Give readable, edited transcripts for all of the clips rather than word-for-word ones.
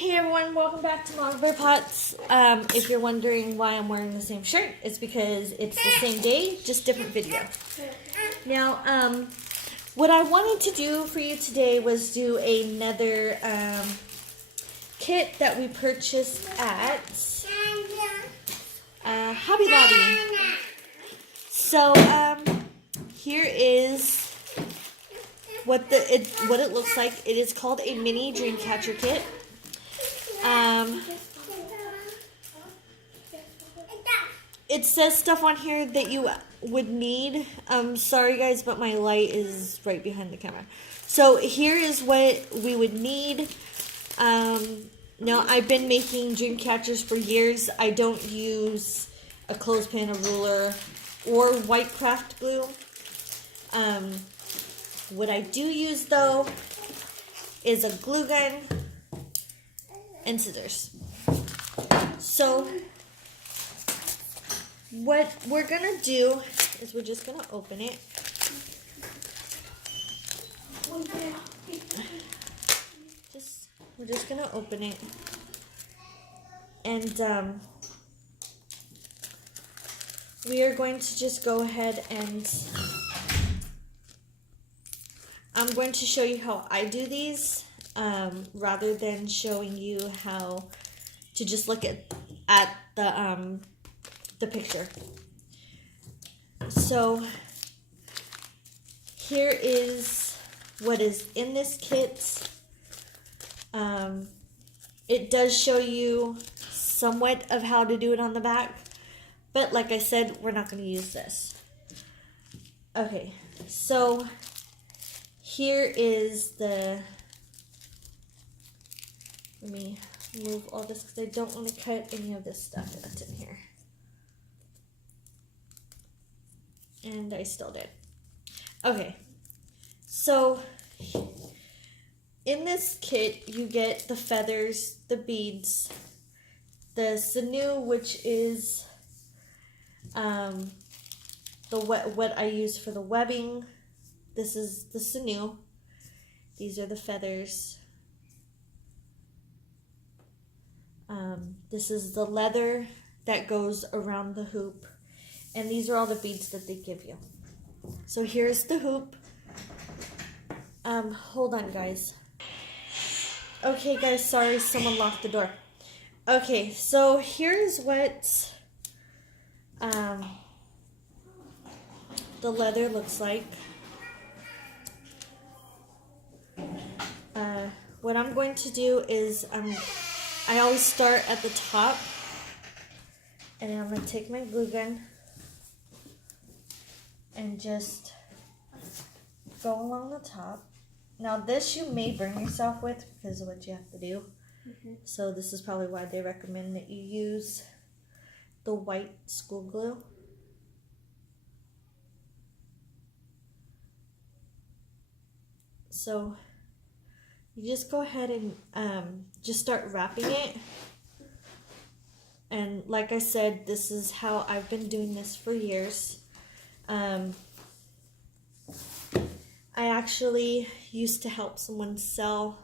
Hey everyone, welcome back to Mama's Bear Pots. If you're wondering why I'm wearing the same shirt, it's because it's the same day, just different video. Now, what I wanted to do for you today was do another kit that we purchased at Hobby Lobby. So, here is what it looks like. It is called a mini Dreamcatcher kit. It says stuff on here that you would need. Sorry guys, but my light is right behind the camera. So here is what we would need. Now I've been making dream catchers for years. I don't use a clothespin, a ruler, or white craft glue. What I do use though is a glue gun and scissors. So what we're gonna do is we're just gonna open it. We're just gonna open it, and we are going to just go ahead and I'm going to show you how I do these, rather than showing you how to just look at the picture. So here is what is in this kit. It does show you somewhat of how to do it on the back, but like I said, we're not going to use this. Okay, so here is the, let me move all this because I don't want to cut any of this stuff that's in here. And I still did. Okay, so in this kit you get the feathers, the beads, the sinew, which is what I use for the webbing. This is the sinew. These are the feathers. This is the leather that goes around the hoop. And these are all the beads that they give you. So here's the hoop. Hold on, guys. Okay, guys, sorry, someone locked the door. Okay, so here's what the leather looks like. What I'm going to do is I always start at the top, and I'm going to take my glue gun and just go along the top. Now this you may burn yourself with because of what you have to do. So this is probably why they recommend that you use the white school glue. So you just go ahead and just start wrapping it. And like I said, this is how I've been doing this for years. I actually used to help someone sell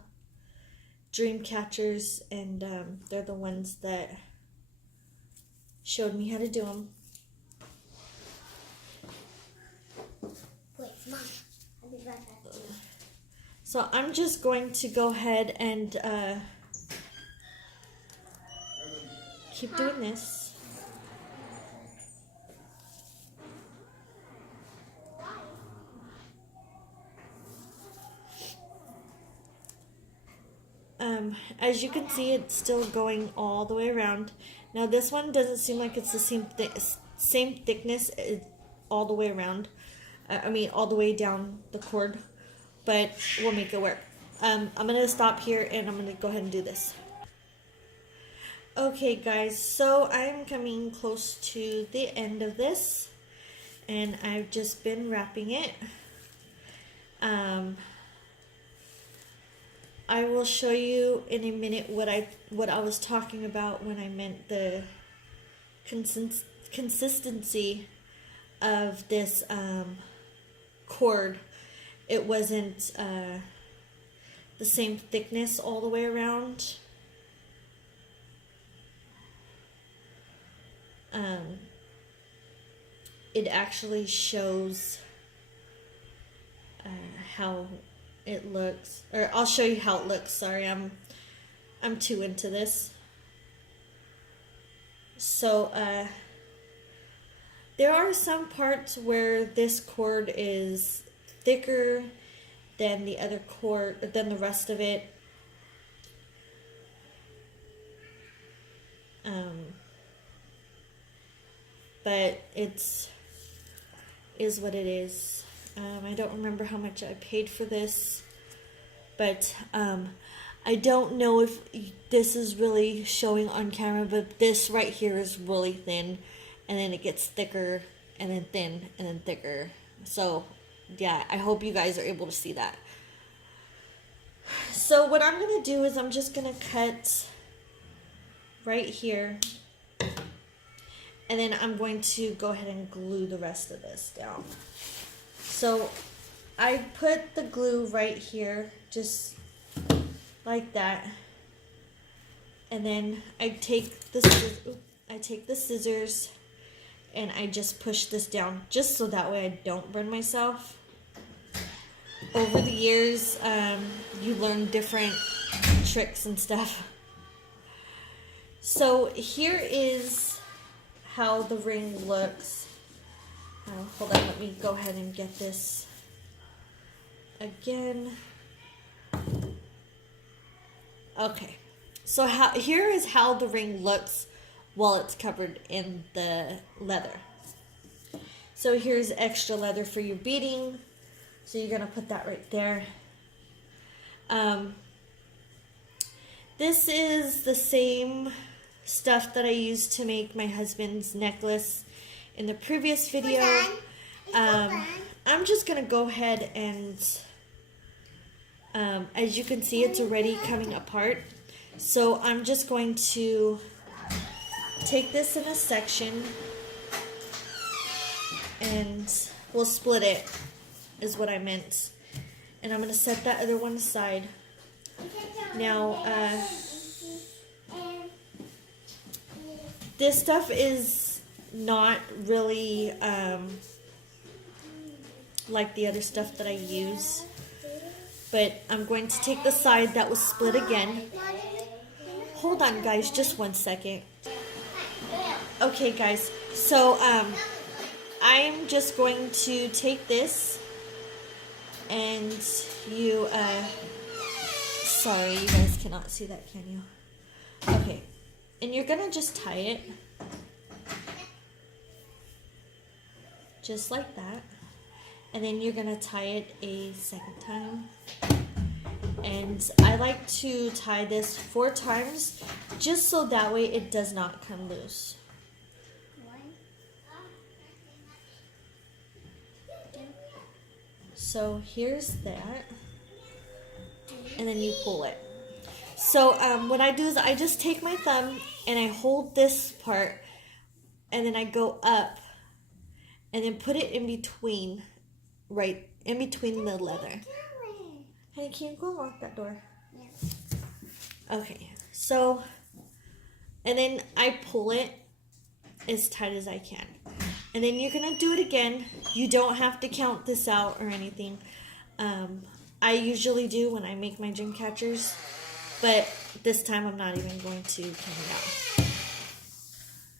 dream catchers, and they're the ones that showed me how to do them. Wait, Mom, I'll be right back. So I'm just going to go ahead and keep doing this. As you can see, it's still going all the way around. Now this one doesn't seem like it's the same thickness all the way around. I mean, all the way down the cord, but we'll make it work. I'm going to stop here and I'm going to go ahead and do this. Okay guys, so I'm coming close to the end of this, and I've just been wrapping it. I will show you in a minute what I was talking about when I meant the consistency of this cord. It wasn't the same thickness all the way around. it actually shows how it looks, or I'll show you how it looks. Sorry, I'm too into this. So there are some parts where this cord is thicker than the other cord, than the rest of it. But it's is what it is. I don't remember how much I paid for this, but I don't know if this is really showing on camera, but this right here is really thin, and then it gets thicker, and then thin, and then thicker. So yeah, I hope you guys are able to see that. So what I'm gonna do is I'm just gonna cut right here, and then I'm going to go ahead and glue the rest of this down. So I put the glue right here, just like that, and then I take the scissors and I just push this down, just so that way I don't burn myself. Over the years, you learn different tricks and stuff. So here is how the ring looks. Hold on, let me go ahead and get this again. Okay, so here is how the ring looks while it's covered in the leather. So here's extra leather for your beading. So you're gonna put that right there. This is the same stuff that I used to make my husband's necklace in the previous video. I'm just gonna go ahead and as you can see, it's already coming apart. So I'm just going to take this in a section and we'll split it, is what I meant. And I'm going to set that other one aside. Now, this stuff is not really like the other stuff that I use. But I'm going to take the side that was split again. Hold on, guys, just 1 second. Okay, guys, so I'm just going to take this and you, sorry, you guys cannot see that, can you? Okay, and you're gonna just tie it. Just like that. And then you're gonna tie it a second time. And I like to tie this 4 times, just so that way it does not come loose. So here's that. And then you pull it. So what I do is I just take my thumb and I hold this part, and then I go up and then put it in between, right in between the leather. Hey, can you go lock that door? Yeah. Okay, so, and then I pull it as tight as I can. And then you're going to do it again. You don't have to count this out or anything. I usually do when I make my dream catchers, but this time I'm not even going to count it out.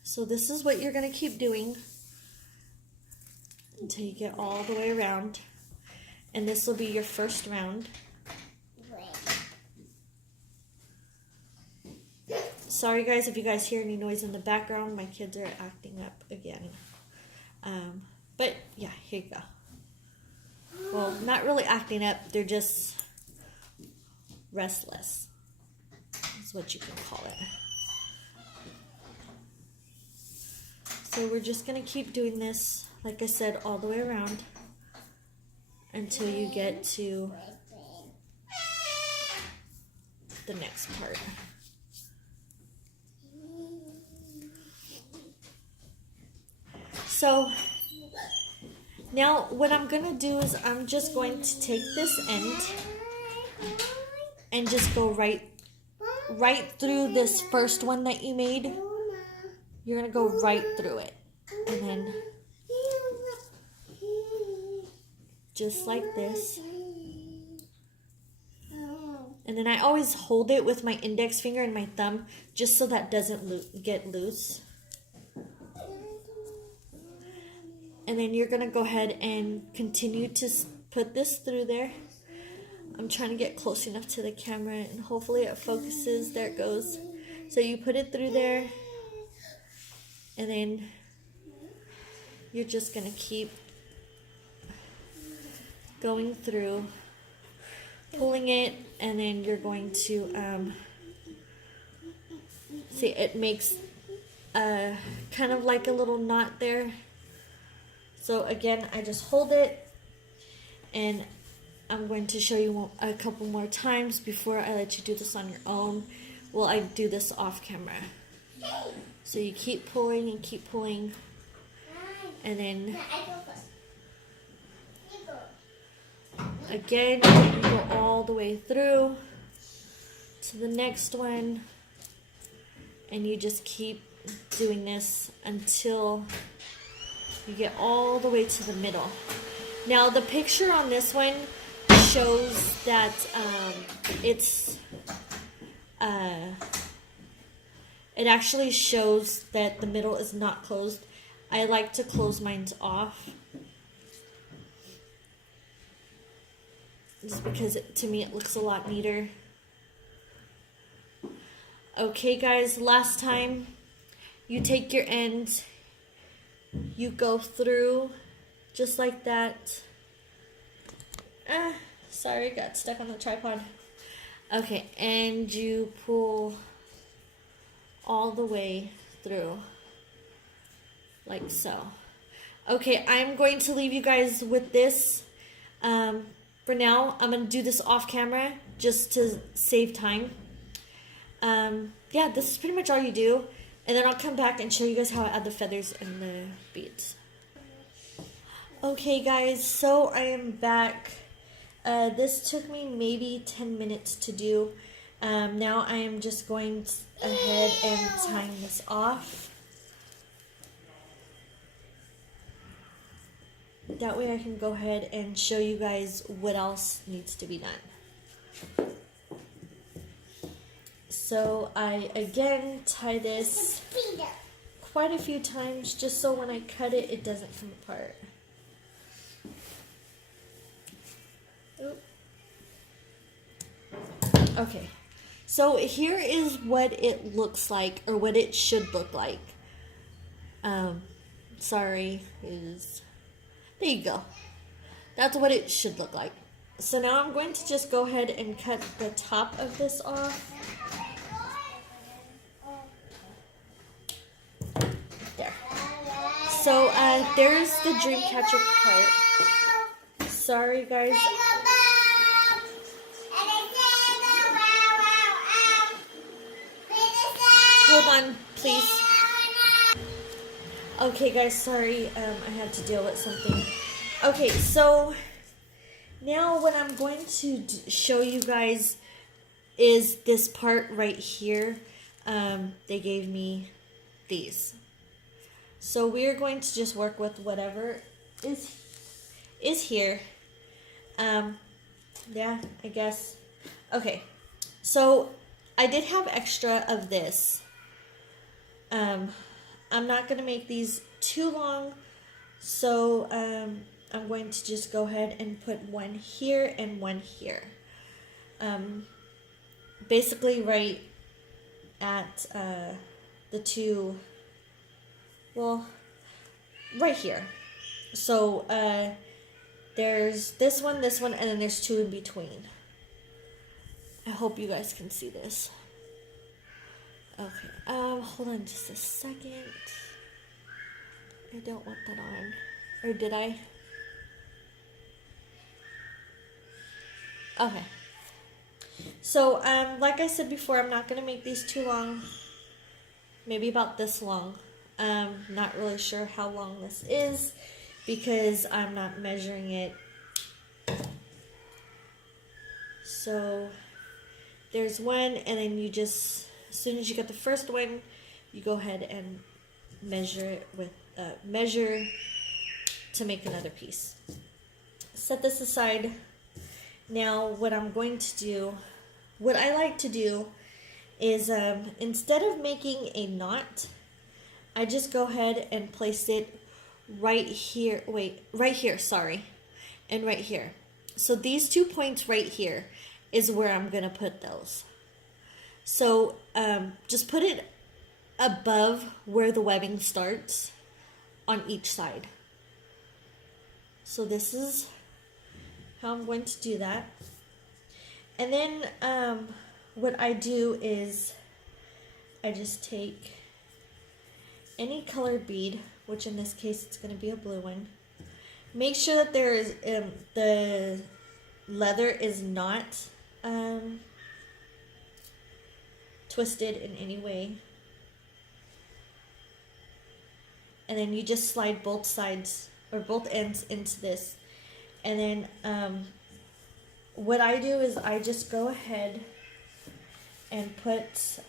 So this is what you're going to keep doing until you get all the way around. And this will be your first round. Sorry guys if you guys hear any noise in the background. My kids are acting up again. But yeah, here you go. Well, not really acting up. They're just restless. That's what you can call it. So we're just going to keep doing this, like I said, all the way around until you get to the next part. So now what I'm going to do is I'm just going to take this end and just go right through this first one that you made. you're gonna go right through it. And then just like this. And then I always hold it with my index finger and my thumb just so that doesn't get loose. And then you're gonna go ahead and continue to put this through there. I'm trying to get close enough to the camera and hopefully it focuses. There it goes. So you put it through there and then you're just gonna keep going through, pulling it, and then you're going to see it makes kind of like a little knot there. So again, I just hold it, and I'm going to show you a couple more times before I let you do this on your own. Well, I do this off camera. So you keep pulling and keep pulling, and then again, you go all the way through to the next one, and you just keep doing this until you get all the way to the middle. Now, the picture on this one shows that it actually shows that the middle is not closed. I like to close mine off, just because to me it looks a lot neater. Okay guys, last time, you take your end, you go through just like that. Sorry, got stuck on the tripod. Okay, and you pull all the way through like so. Okay, I'm going to leave you guys with this. For now, I'm going to do this off camera just to save time. Yeah, this is pretty much all you do. And then I'll come back and show you guys how I add the feathers and the beads. Okay guys, so I am back. This took me maybe 10 minutes to do. Now I am just going ahead and tying this off. That way I can go ahead and show you guys what else needs to be done. So I again tie this quite a few times just so when I cut it, it doesn't come apart. Oop. Okay, so here is what it looks like, or what it should look like. There you go. That's what it should look like. So now I'm going to just go ahead and cut the top of this off. There. So there's the Dreamcatcher part. Sorry guys. Hold on, please. Okay guys, sorry, I had to deal with something. Okay, so now what I'm going to show you guys is this part right here. They gave me these. So we are going to just work with whatever is here. Yeah, I guess. Okay, so I did have extra of this. I'm not going to make these too long, so I'm going to just go ahead and put one here and one here. Basically right at the two, well, right here. So there's this one, and then there's two in between. I hope you guys can see this. Okay, hold on just a second. I don't want that on. Or did I? Okay. So, like I said before, I'm not going to make these too long. Maybe about this long. Not really sure how long this is because I'm not measuring it. So, there's one, and then you just, as soon as you get the first one, you go ahead and measure it with measure to make another piece. Set this aside. Now what I'm going to do, what I like to do is instead of making a knot, I just go ahead and place it right here, right here, sorry, and right here. So these 2 points right here is where I'm gonna put those. So just put it above where the webbing starts on each side. So this is how I'm going to do that. And then what I do is I just take any colored bead, which in this case it's going to be a blue one. Make sure that there is the leather is not twisted in any way. And then you just slide both sides or both ends into this. And then what I do is I just go ahead and put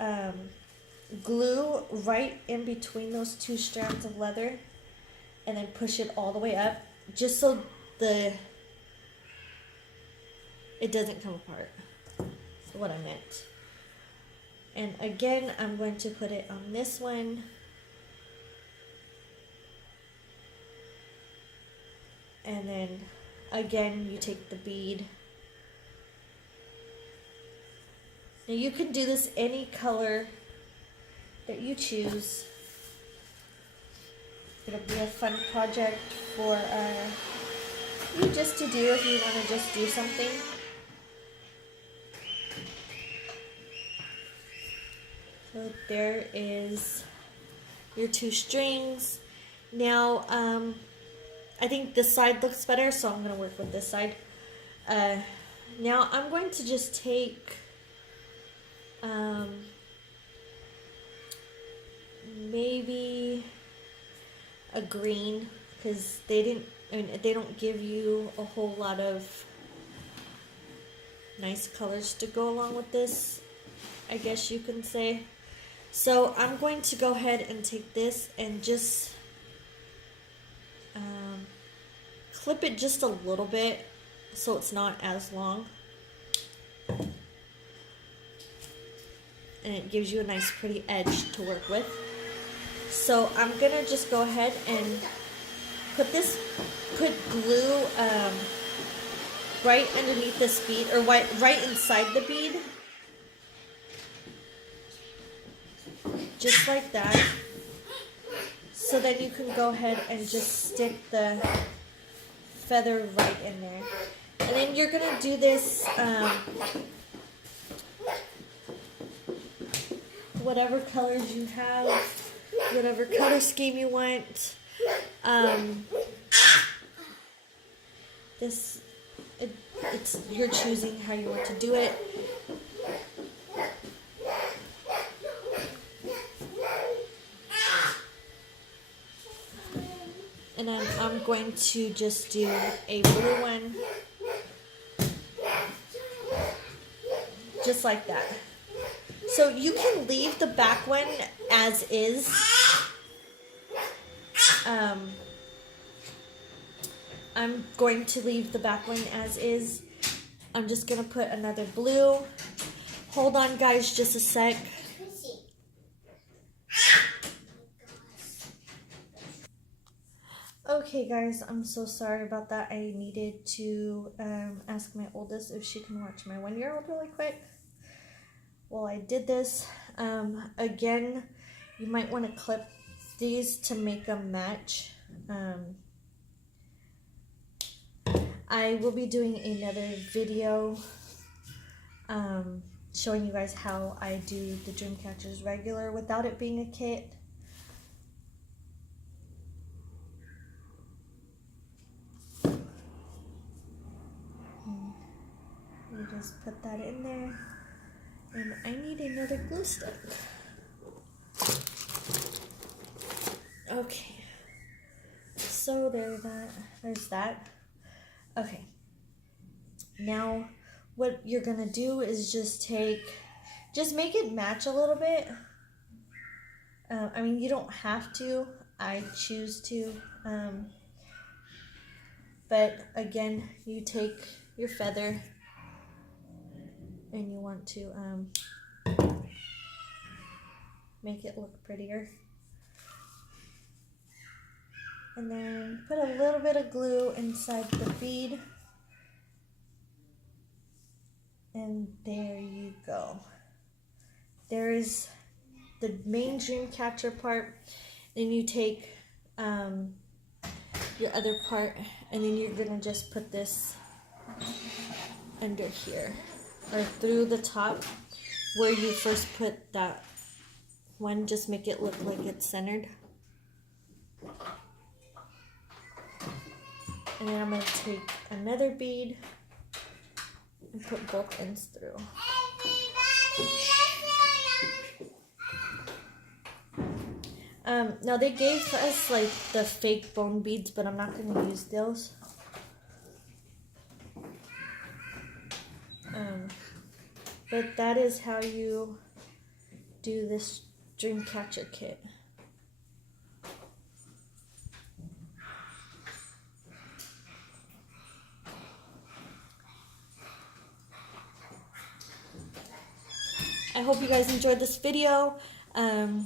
glue right in between those 2 strands of leather, and then push it all the way up, just so it doesn't come apart. That's what I meant. And again, I'm going to put it on this one. And then again, you take the bead. Now you can do this any color that you choose. It'll be a fun project for you just to do if you want to just do something. So there is your 2 strings. Now I think this side looks better, so I'm going to work with this side. Now I'm going to just take maybe a green, because they don't give you a whole lot of nice colors to go along with this, I guess you can say. So I'm going to go ahead and take this and just clip it just a little bit so it's not as long. And it gives you a nice pretty edge to work with. So I'm gonna just go ahead and put glue right underneath this bead, or right inside the bead. Just like that. So then you can go ahead and just stick the feather right in there. And then you're gonna do this whatever colors you have, whatever color scheme you want. It's you're choosing how you want to do it. And then I'm going to just do a blue one, just like that. So you can leave the back one as is. I'm going to leave the back one as is. I'm just going to put another blue. Hold on, guys, just a sec. Okay, guys, I'm so sorry about that. I needed to ask my oldest if she can watch my 1-year-old really quick while I did this. Again, you might want to clip these to make them match. I will be doing another video showing you guys how I do the Dreamcatchers regular without it being a kit. You just put that in there, and I need another glue stick. Okay, so there's that. Okay, now what you're gonna do is just make it match a little bit. I mean, you don't have to. I choose to. But again, you take your feather and you want to make it look prettier. And then put a little bit of glue inside the bead. And there you go. There is the main dream catcher part. Then you take your other part, and then you're gonna just put this under here, or through the top where you first put that one. Just make it look like it's centered. And then I'm gonna take another bead and put both ends through. Now they gave us like the fake bone beads, but I'm not going to use those. But that is how you do this Dreamcatcher kit. I hope you guys enjoyed this video.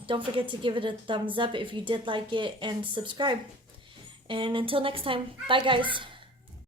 Don't forget to give it a thumbs up if you did like it, and subscribe. And until next time, bye guys.